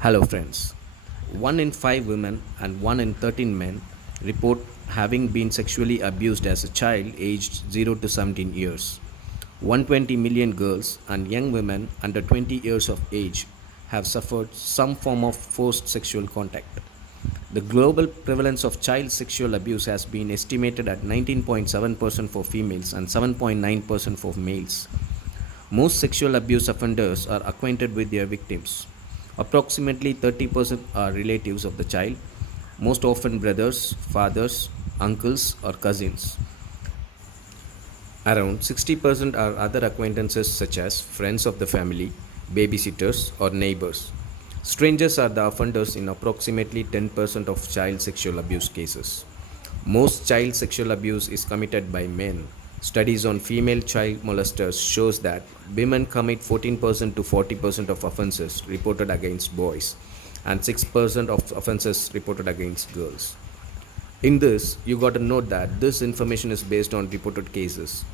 Hello, friends. 1 in 5 women and 1 in 13 men report having been sexually abused as a child aged 0 to 17 years. 120 million girls and young women under 20 years of age have suffered some form of forced sexual contact. The global prevalence of child sexual abuse has been estimated at 19.7% for females and 7.9% for males. Most sexual abuse offenders are acquainted with their victims. Approximately 30% are relatives of the child, most often brothers, fathers, uncles, or cousins. Around 60% are other acquaintances such as friends of the family, babysitters, or neighbors. Strangers are the offenders in approximately 10% of child sexual abuse cases. Most child sexual abuse is committed by men. Studies on female child molesters shows that women commit 14% to 40% of offenses reported against boys and 6% of offenses reported against girls. In this, you got to note that this information is based on reported cases.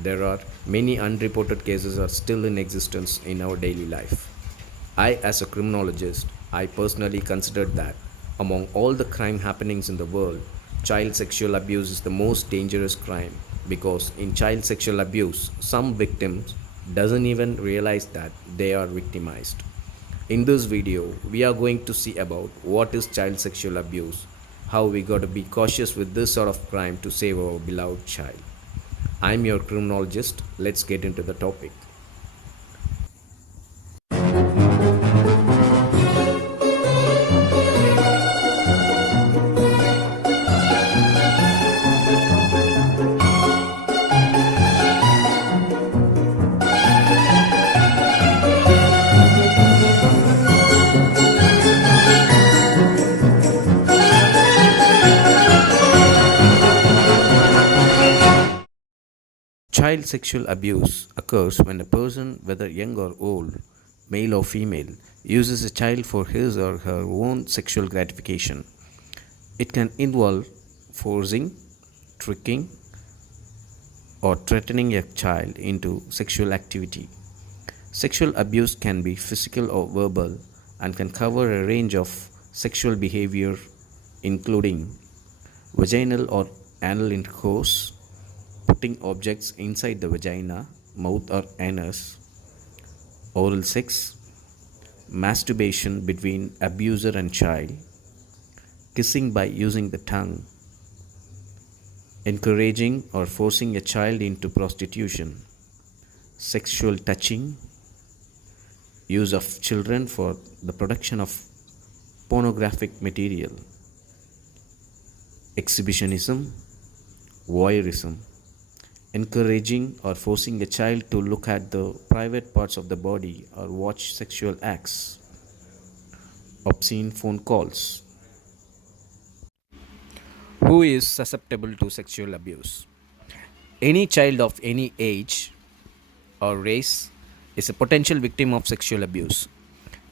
There are many unreported cases are still in existence in our daily life. As a criminologist, I personally considered that among all the crime happenings in the world, child sexual abuse is the most dangerous crime because in child sexual abuse, some victims doesn't even realize that they are victimized. In this video, we are going to see about what is child sexual abuse, how we got to be cautious with this sort of crime to save our beloved child. I'm your criminologist. Let's get into the topic. Child sexual abuse occurs when a person, whether young or old, male or female, uses a child for his or her own sexual gratification. It can involve forcing, tricking, or threatening a child into sexual activity. Sexual abuse can be physical or verbal and can cover a range of sexual behavior, including vaginal or anal intercourse, putting objects inside the vagina, mouth, or anus, oral sex, masturbation between abuser and child, kissing by using the tongue, encouraging or forcing a child into prostitution, sexual touching, use of children for the production of pornographic material, exhibitionism, voyeurism, encouraging or forcing a child to look at the private parts of the body or watch sexual acts, obscene phone calls. Who is susceptible to sexual abuse? Any child of any age or race is a potential victim of sexual abuse.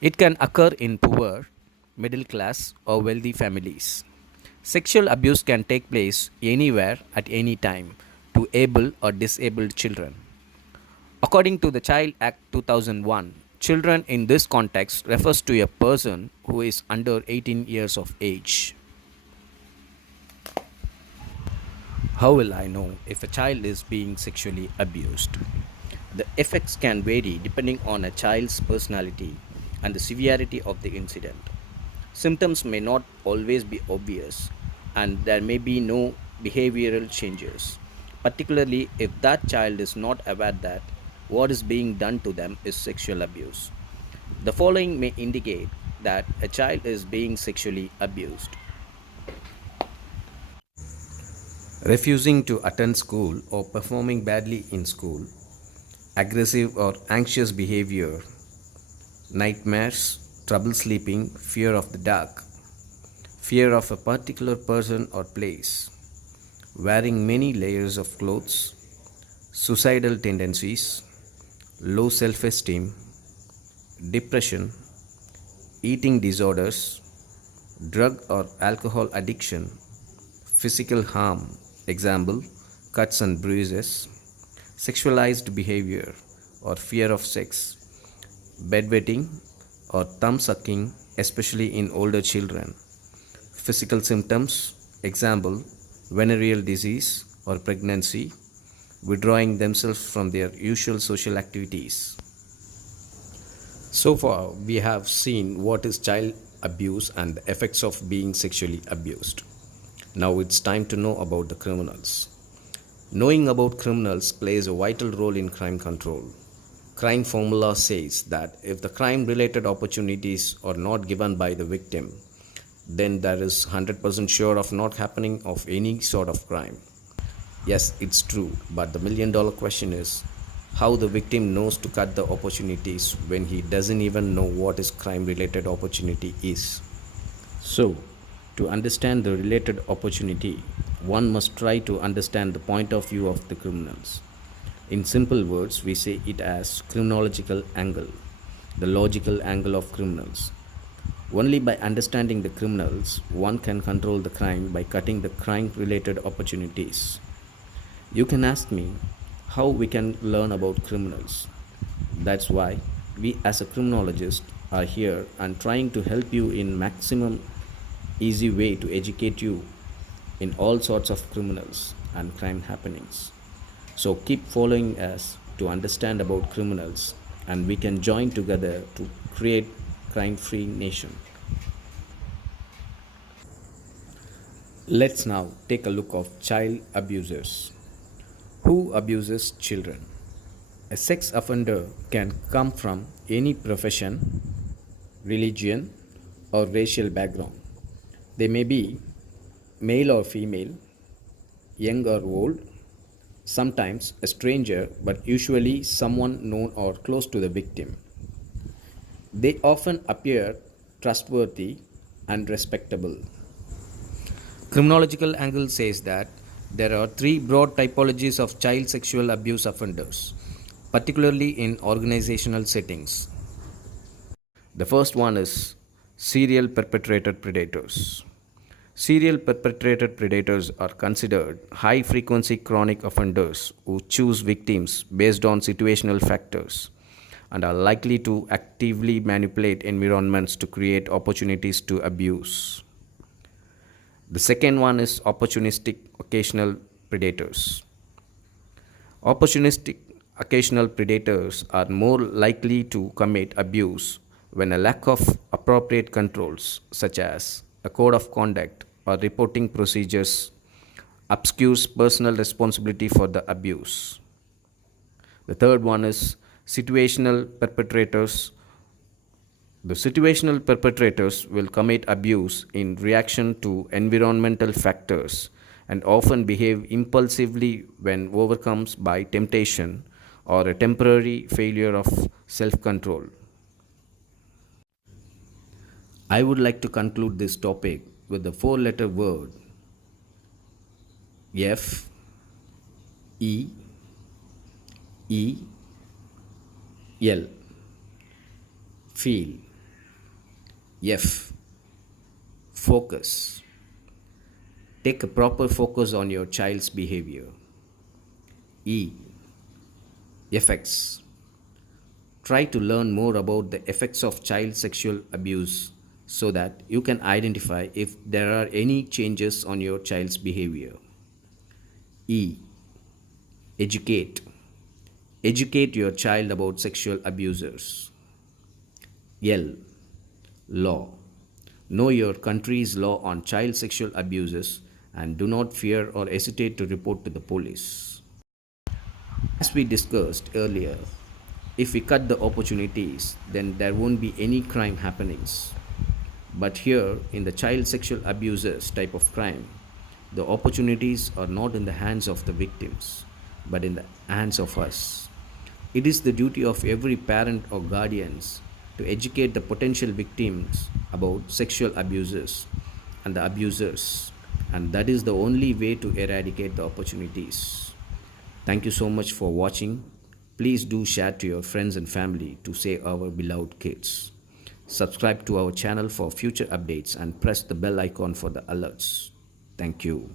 It can occur in poor, middle class, or wealthy families. Sexual abuse can take place anywhere at any time to able or disabled children. According to the Child Act 2001, children in this context refers to a person who is under 18 years of age. How will I know if a child is being sexually abused? The effects can vary depending on a child's personality and the severity of the incident. Symptoms may not always be obvious, and there may be no behavioral changes, particularly if that child is not aware that what is being done to them is sexual abuse. The following may indicate that a child is being sexually abused: refusing to attend school or performing badly in school, aggressive or anxious behavior, nightmares, trouble sleeping, fear of the dark, fear of a particular person or place, wearing many layers of clothes, suicidal tendencies, low self esteem, depression, eating disorders, drug or alcohol addiction, physical harm, example, cuts and bruises, sexualized behavior or fear of sex, bedwetting or thumb sucking, especially in older children. Physical symptoms, example, venereal disease or pregnancy, withdrawing themselves from their usual social activities. So far, we have seen what is child abuse and the effects of being sexually abused. Now it's time to know about the criminals. Knowing about criminals plays a vital role in crime control. Crime formula says that if the crime related opportunities are not given by the victim, then there is 100% sure of not happening of any sort of crime. Yes, it's true, but the million dollar question is how the victim knows to cut the opportunities when he doesn't even know what his crime related opportunity is. So, to understand the related opportunity, one must try to understand the point of view of the criminals. In simple words, we say it as criminological angle, the logical angle of criminals. Only by understanding the criminals, one can control the crime by cutting the crime related opportunities. You can ask me how we can learn about criminals. That's why we as a criminologist are here and trying to help you in maximum easy way to educate you in all sorts of criminals and crime happenings. So keep following us to understand about criminals and we can join together to create crime-free nation. Let's now take a look of child abusers. Who abuses children? A sex offender can come from any profession, religion, or racial background. They may be male or female, young or old, sometimes a stranger, but usually someone known or close to the victim. They often appear trustworthy and respectable. Criminological angle says that there are three broad typologies of child sexual abuse offenders, particularly in organizational settings. The first one is serial perpetrator predators. Serial perpetrator predators are considered high frequency chronic offenders who choose victims based on situational factors and are likely to actively manipulate environments to create opportunities to abuse. The second one is opportunistic occasional predators. Opportunistic occasional predators are more likely to commit abuse when a lack of appropriate controls, such as a code of conduct or reporting procedures, obscures personal responsibility for the abuse. The third one is situational perpetrators. The situational perpetrators will commit abuse in reaction to environmental factors and often behave impulsively when overcome by temptation or a temporary failure of self control. I would like to conclude this topic with the four letter word F E E L. Feel. F. Focus. Take a proper focus on your child's behavior. E. Effects. Try to learn more about the effects of child sexual abuse so that you can identify if there are any changes on your child's behavior. E. Educate. Educate your child about sexual abusers. L. Law. Know your country's law on child sexual abuses and do not fear or hesitate to report to the police. As we discussed earlier, if we cut the opportunities, then there won't be any crime happenings. But here, in the child sexual abuses type of crime, the opportunities are not in the hands of the victims, but in the hands of us. It is the duty of every parent or guardians to educate the potential victims about sexual abuses and the abusers, and that is the only way to eradicate the opportunities. Thank you so much for watching. Please do share to your friends and family to save our beloved kids. Subscribe to our channel for future updates and press the bell icon for the alerts. Thank you.